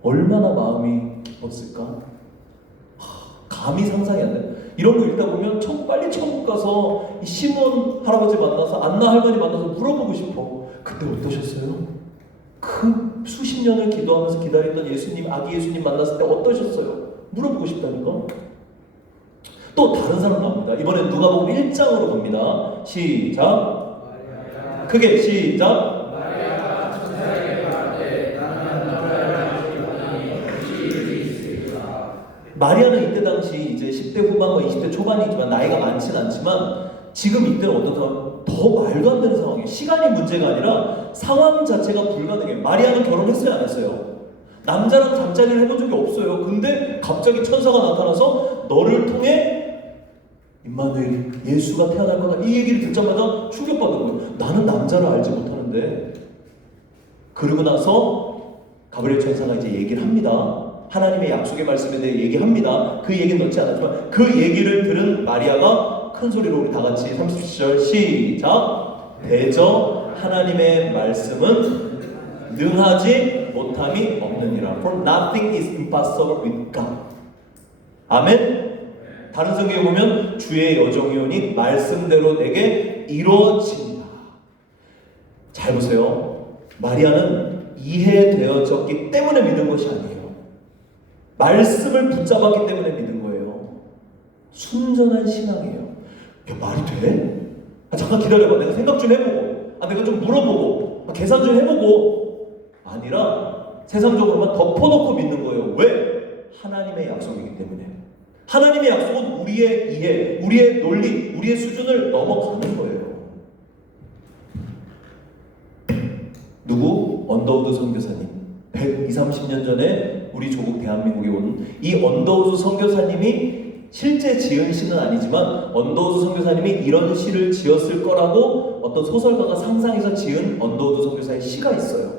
얼마나 마음이 기뻤을까? 감히 상상이 안 돼요. 이런 거 읽다 보면 빨리 천국 가서 이 시몬 할아버지 만나서 안나 할머니 만나서 물어보고 싶어. 그때 어떠셨어요? 그 수십 년을 기도하면서 기다렸던 예수님, 아기 예수님 만났을 때 어떠셨어요? 물어보고 싶다니까. 또 다른 사람 나옵니다. 이번엔 누가복음 1장으로 갑니다. 시작. 크게 시작. 마리아는 이때 당시 이제 10대 후반과 20대 초반이지만 나이가 많지는 않지만 지금 이때는 어떤 상황? 더 말도 안 되는 상황이에요. 시간이 문제가 아니라 상황 자체가 불가능해요. 마리아는 결혼했어요, 안 했어요? 남자랑 잠자리를 해본 적이 없어요. 근데 갑자기 천사가 나타나서 너를 통해 임마누엘 예수가 태어날 거다. 이 얘기를 듣자마자 충격받은 거예요. 나는 남자를 알지 못하는데. 그러고 나서 가브리엘 천사가 이제 얘기를 합니다. 하나님의 약속의 말씀에 대해 얘기합니다. 그 얘기는 넣지 않았지만 그 얘기를 들은 마리아가 큰 소리로 우리 다 같이 37절 시작. 대저 하나님의 말씀은 능하지 못함이 없느니라. For nothing is impossible with God. 아멘. 다른 성경에 보면 주의 여종이오니 말씀대로 내게 이루어집니다. 잘 보세요. 마리아는 이해되어졌기 때문에 믿은 것이 아니에요. 말씀을 붙잡았기 때문에 믿은 거예요. 순전한 신앙이에요. 야, 말이 돼? 잠깐 기다려봐. 내가 생각 좀 해보고, 내가 좀 물어보고, 계산 좀 해보고. 아니라 세상적으로만 덮어놓고 믿는 거예요. 왜? 하나님의 약속이기 때문에. 하나님의 약속은 우리의 이해, 우리의 논리, 우리의 수준을 넘어가는 거예요. 누구? 언더우드 선교사님. 120, 30년 전에 우리 조국 대한민국에 온 이 언더우드 선교사님이 실제 지은 시는 아니지만 언더우드 선교사님이 이런 시를 지었을 거라고 어떤 소설가가 상상해서 지은 언더우드 선교사의 시가 있어요.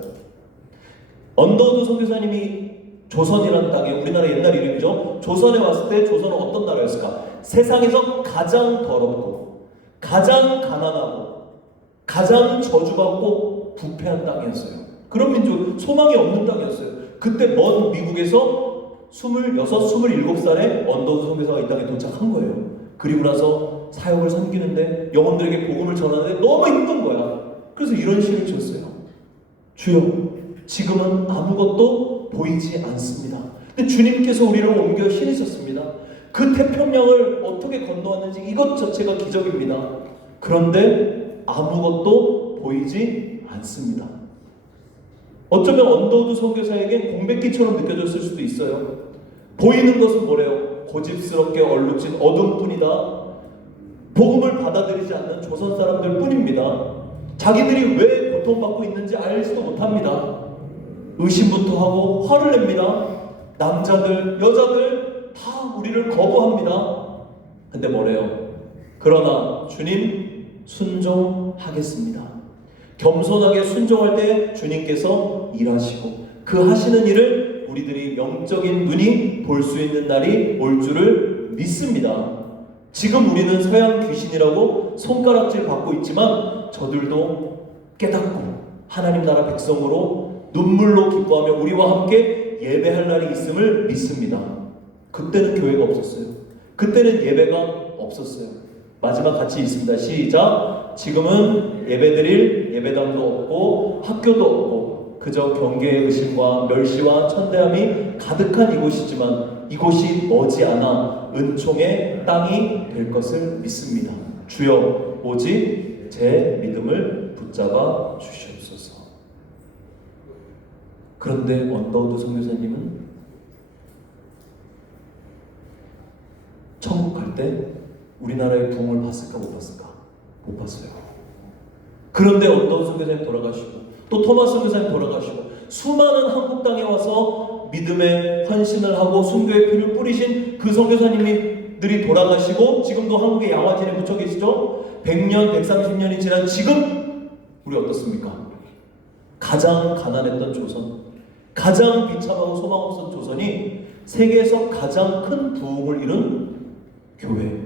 언더우드 선교사님이 조선이라는 땅에, 우리나라 옛날 이름이죠. 조선에 왔을 때 조선은 어떤 나라였을까? 세상에서 가장 더럽고 가장 가난하고 가장 저주받고 부패한 땅이었어요. 그런 민족, 소망이 없는 땅이었어요. 그때 먼 미국에서 26, 27살에 언더우드 선교사가 이 땅에 도착한 거예요. 그리고 나서 사역을 섬기는데 영혼들에게 복음을 전하는데 너무 힘든 거야. 그래서 이런 시를 지었어요. 주여, 지금은 아무것도 보이지 않습니다. 근데 주님께서 우리를 옮겨 신으셨습니다. 그 태평양을 어떻게 건너왔는지 이것 자체가 기적입니다. 그런데 아무것도 보이지 않습니다. 어쩌면 언더우드 선교사에게 공백기처럼 느껴졌을 수도 있어요. 보이는 것은 뭐래요? 고집스럽게 얼룩진 어둠뿐이다. 복음을 받아들이지 않는 조선 사람들 뿐입니다. 자기들이 왜 고통받고 있는지 알지도 못합니다. 의심부터 하고 화를 냅니다. 남자들, 여자들 다 우리를 거부합니다. 근데 뭐래요? 그러나 주님 순종하겠습니다. 겸손하게 순종할 때 주님께서 일하시고 그 하시는 일을 우리들이 영적인 눈이 볼 수 있는 날이 올 줄을 믿습니다. 지금 우리는 서양 귀신이라고 손가락질 받고 있지만 저들도 깨닫고 하나님 나라 백성으로 눈물로 기뻐하며 우리와 함께 예배할 날이 있음을 믿습니다. 그때는 교회가 없었어요. 그때는 예배가 없었어요. 마지막 같이 있습니다. 시작. 지금은 예배드릴 예배당도 없고 학교도 없고 그저 경계의 의심과 멸시와 천대함이 가득한 이곳이지만 이곳이 머지않아 은총의 땅이 될 것을 믿습니다. 주여 오직 제 믿음을 붙잡아 주시옵소서. 그런데 언더우드 선교사님은 천국 갈 때 우리나라의 부흥을 봤을까 못 봤을까? 못 봤어요. 그런데 언더우드 선교사님 돌아가시고 또 토마스 선교사님 돌아가시고 수많은 한국 땅에 와서 믿음의 헌신을 하고 순교의 피를 뿌리신 그 선교사님들이 돌아가시고 지금도 한국의 양화진에 묻혀 계시죠? 100년, 130년이 지난 지금 우리 어떻습니까? 가장 가난했던 조선, 가장 비참하고 소망 없었던 조선이 세계에서 가장 큰 부흥을 이룬 교회,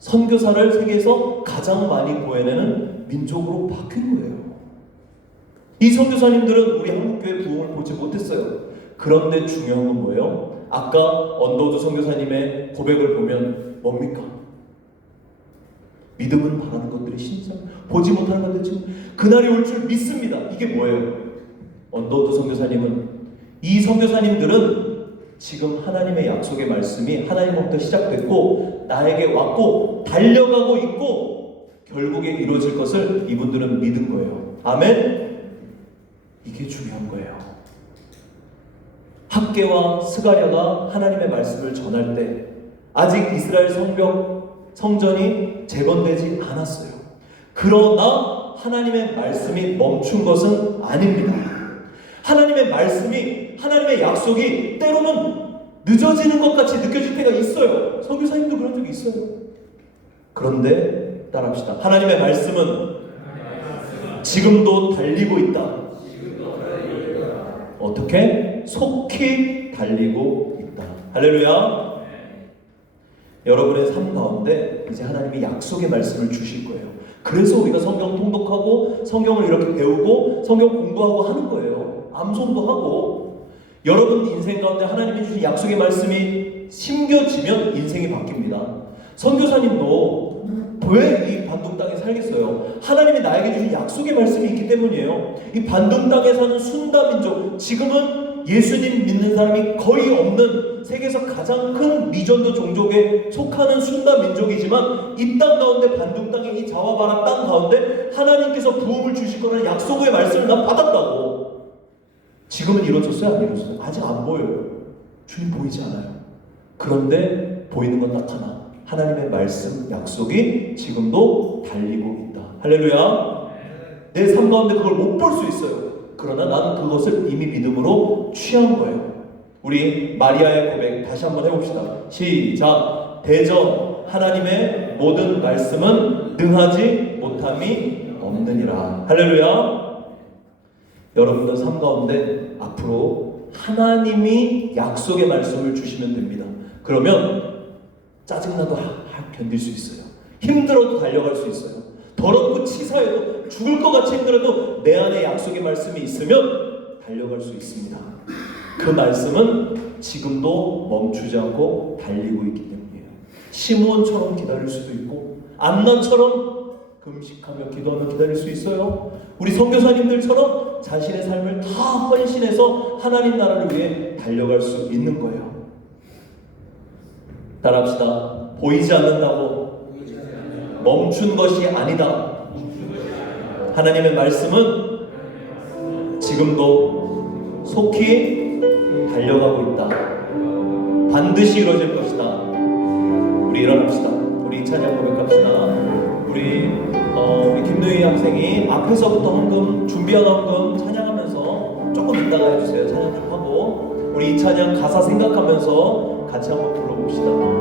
선교사를 세계에서 가장 많이 보여내는 민족으로 바뀐 거예요. 이 선교사님들은 우리 한국교회 부흥을 보지 못했어요. 그런데 중요한 건 뭐예요? 아까 언더우드 선교사님의 고백을 보면 뭡니까? 믿음은 바라는 것들이 신성, 보지 못하는 것들 지금 그날이 올 줄 믿습니다. 이게 뭐예요? 언더우드 선교사님은, 이 선교사님들은 지금 하나님의 약속의 말씀이 하나님으로부터 시작됐고 나에게 왔고 달려가고 있고 결국에 이루어질 것을 이분들은 믿은 거예요. 아멘? 이게 중요한 거예요. 학개와 스가랴가 하나님의 말씀을 전할 때 아직 이스라엘 성전이 재건되지 않았어요. 그러나 하나님의 말씀이 멈춘 것은 아닙니다. 하나님의 말씀이, 하나님의 약속이 때로는 늦어지는 것 같이 느껴질 때가 있어요. 선교사님도 그런 적이 있어요. 그런데 따라합시다. 하나님의 말씀은 지금도 달리고 있다. 어떻게? 속히 달리고 있다. 할렐루야. 여러분의 삶 가운데 이제 하나님이 약속의 말씀을 주실 거예요. 그래서 우리가 성경 통독하고 성경을 이렇게 배우고 성경 공부하고 하는 거예요. 암송도 하고. 여러분 인생 가운데 하나님이 주신 약속의 말씀이 심겨지면 인생이 바뀝니다. 선교사님도 왜 이 반동 땅에 살겠어요? 하나님이 나에게 주신 약속의 말씀이 있기 때문이에요. 이 반동 땅에 사는 순다 민족, 지금은 예수님 믿는 사람이 거의 없는 세계에서 가장 큰 미전도 종족에 속하는 순다 민족이지만 이 땅 가운데, 반동 땅에, 이 자와바라 땅 가운데 하나님께서 부흥을 주실 거라는 약속의 말씀을 난 받았다고. 지금은 이루어졌어요? 안 이루어졌어요? 아직 안 보여요. 주님 보이지 않아요. 그런데 보이는 건 딱 하나, 하나님의 말씀, 약속이 지금도 달리고 있다. 할렐루야. 내 삶 가운데 그걸 못 볼 수 있어요. 그러나 나는 그것을 이미 믿음으로 취한 거예요. 우리 마리아의 고백 다시 한번 해봅시다. 시작. 대저 하나님의 모든 말씀은 능하지 못함이 없느니라. 할렐루야. 여러분들 삶 가운데 앞으로 하나님이 약속의 말씀을 주시면 됩니다. 그러면 짜증나도 견딜 수 있어요. 힘들어도 달려갈 수 있어요. 더럽고 치사해도, 죽을 것 같이 힘들어도 내 안에 약속의 말씀이 있으면 달려갈 수 있습니다. 그 말씀은 지금도 멈추지 않고 달리고 있기 때문이에요. 시므온처럼 기다릴 수도 있고 안나처럼 금식하며 기도하며 기다릴 수 있어요. 우리 선교사님들처럼 자신의 삶을 다 헌신해서 하나님 나라를 위해 달려갈 수 있는 거예요. 따라합시다. 보이지 않는다고 멈춘 것이 아니다. 하나님의 말씀은 지금도 속히 달려가고 있다. 반드시 이루어질 것이다. 우리 일어납시다. 우리 찬양 고백합시다. 우리 김노희 학생이 앞에서부터 헌금, 준비한 헌금 찬양하면서 조금 있다가 해주세요. 찬양 좀 하고 우리 이 찬양 가사 생각하면서 같이 한번 불러봅시다.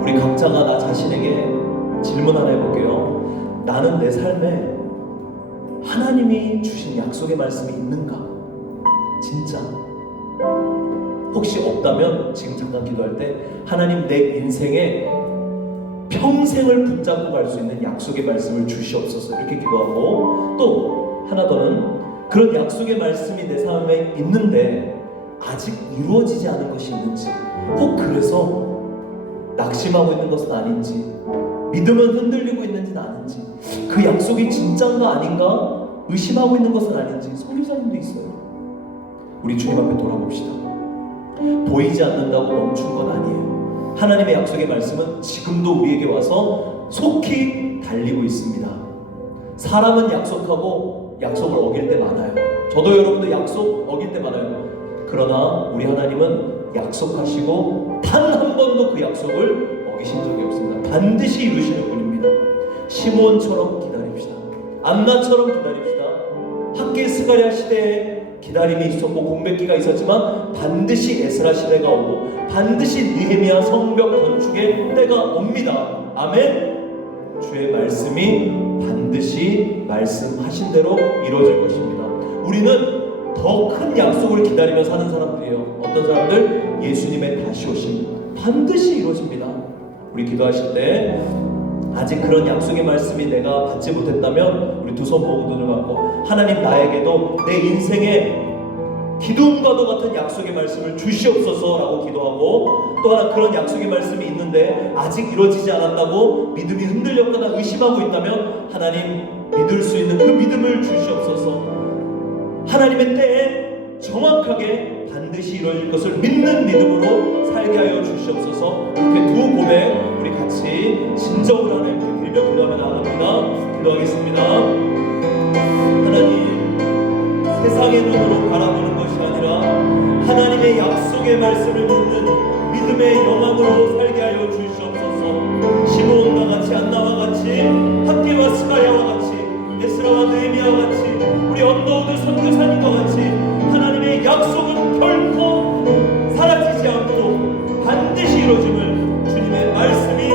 우리 각자가 나 자신에게 질문 하나 해볼게요. 나는 내 삶에 하나님이 주신 약속의 말씀이 있는가? 진짜? 혹시 없다면 지금 잠깐 기도할 때 하나님 내 인생에 평생을 붙잡고 갈 수 있는 약속의 말씀을 주시옵소서 이렇게 기도하고, 또 하나 더는 그런 약속의 말씀이 내 삶에 있는데 아직 이루어지지 않은 것이 있는지, 혹 그래서 낙심하고 있는 것은 아닌지, 믿음은 흔들리고 있는지는 아닌지, 그 약속이 진짜인가 아닌가 의심하고 있는 것은 아닌지. 선교사님도 있어요. 우리 주님 앞에 돌아봅시다. 보이지 않는다고 멈춘 건 아니에요. 하나님의 약속의 말씀은 지금도 우리에게 와서 속히 달리고 있습니다. 사람은 약속하고 약속을 어길 때 많아요. 저도 여러분도 약속 어길 때 많아요. 그러나 우리 하나님은 약속하시고 단 한 번도 그 약속을 어기신 적이 없습니다. 반드시 이루시는 분입니다. 시몬처럼 기다립시다. 안나처럼 기다립시다. 학계 스가랴 시대에 기다림이 있었고 공백기가 있었지만 반드시 에스라 시대가 오고 반드시 느헤미야 성벽 건축의 때가 옵니다. 아멘. 주의 말씀이 반드시 말씀하신 대로 이루어질 것입니다. 우리는 더 큰 약속을 기다리며 사는 사람들이에요. 어떤 사람들? 예수님의 다시 오심 반드시 이루어집니다. 우리 기도하실 때 아직 그런 약속의 말씀이 내가 받지 못했다면 우리 두 손 모으고 눈을 감고 하나님 나에게도 내 인생에 기도음과도 같은 약속의 말씀을 주시옵소서라고 기도하고 또 하나 그런 약속의 말씀이 있는데 아직 이루어지지 않았다고 믿음이 흔들렸거나 의심하고 있다면 하나님 믿을 수 있는 그 믿음을 주시옵소서. 하나님의 때에 정확하게 반드시 이루어질 것을 믿는 믿음으로 살게 하여 주시옵소서. 이렇게 두 고백 우리 같이 진정으로 하나님께 드리며 기도하며 나아갑니다. 기도하겠습니다. 하나님 세상의 눈으로 바라보는 것이 아니라 하나님의 약속의 말씀을 믿는 믿음의 영광으로 살게 하여 주시옵소서. 시므온과 같이 안나와 같이 학개와 스가랴와 같이 에스라와 느헤미야와 같이 우리 언더우드 선교사님과 같이 하나님의 약속은 결코 사라지지 않고 반드시 이루어짐을 주님의 말씀이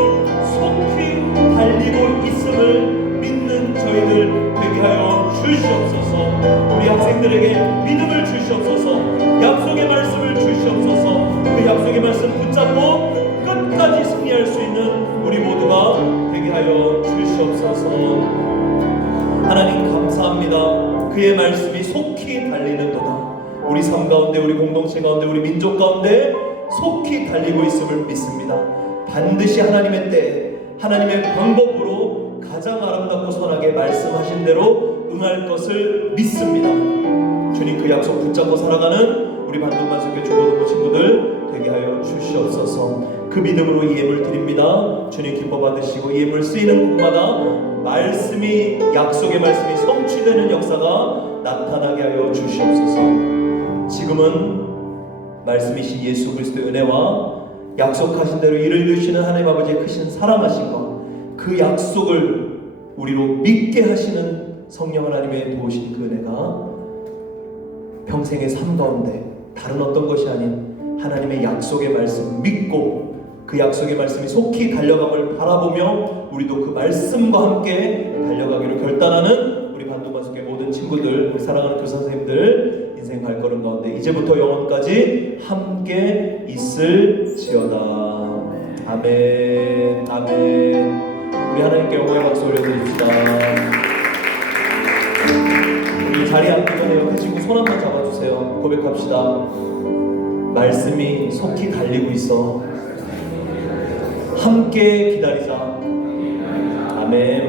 속히 달리고 있음을 믿는 저희들 되게 하여 주시옵소서. 우리 학생들에게 믿음을 주시옵소서. 약속의 말씀을 주시옵소서. 그 약속의 말씀 붙잡고 끝까지 승리할 수 있는 우리 모두가 되게 하여 주시옵소서. 하나님 감사합니다. 그의 말씀이 속히 달리는도다. 우리 삶 가운데 우리 공동체 가운데 우리 민족 가운데 속히 달리고 있음을 믿습니다. 반드시 하나님의 때에 하나님의 방법으로 가장 아름답고 선하게 말씀하신 대로 응할 것을 믿습니다. 주님 그 약속 붙잡고 살아가는 우리 반동만석교 중고등부 친구들 되게 하여 주시옵소서. 그 믿음으로 이 예물 드립니다. 주님 기뻐 받으시고 이 예물 쓰이는 곳마다 말씀이 약속의 말씀이 성취되는 역사가 나타나게 하여 주시옵소서. 지금은 말씀이신 예수 그리스도의 은혜와 약속하신 대로 이를 이루시는 하나님 아버지의 크신 사랑하심과 그 약속을 우리로 믿게 하시는 성령 하나님의 도우신 그 은혜가 평생의 삶 가운데 다른 어떤 것이 아닌 하나님의 약속의 말씀 믿고 그 약속의 말씀이 속히 달려감을 바라보며 우리도 그 말씀과 함께 달려가기를 결단하는 우리 반도반석의 모든 친구들, 우리 사랑하는 교사 선생님들 인생 발걸음 가운데 이제부터 영원까지 함께 있을지어다. 아멘. 아멘. 우리 하나님께 영광의 박수 올려드립시다. 우리 자리에 앉기 전에 옆에 친구 손 한번 잡아주세요. 고백합시다. 말씀이 속히 달리고 있어. 함께 기다리자. 아멘.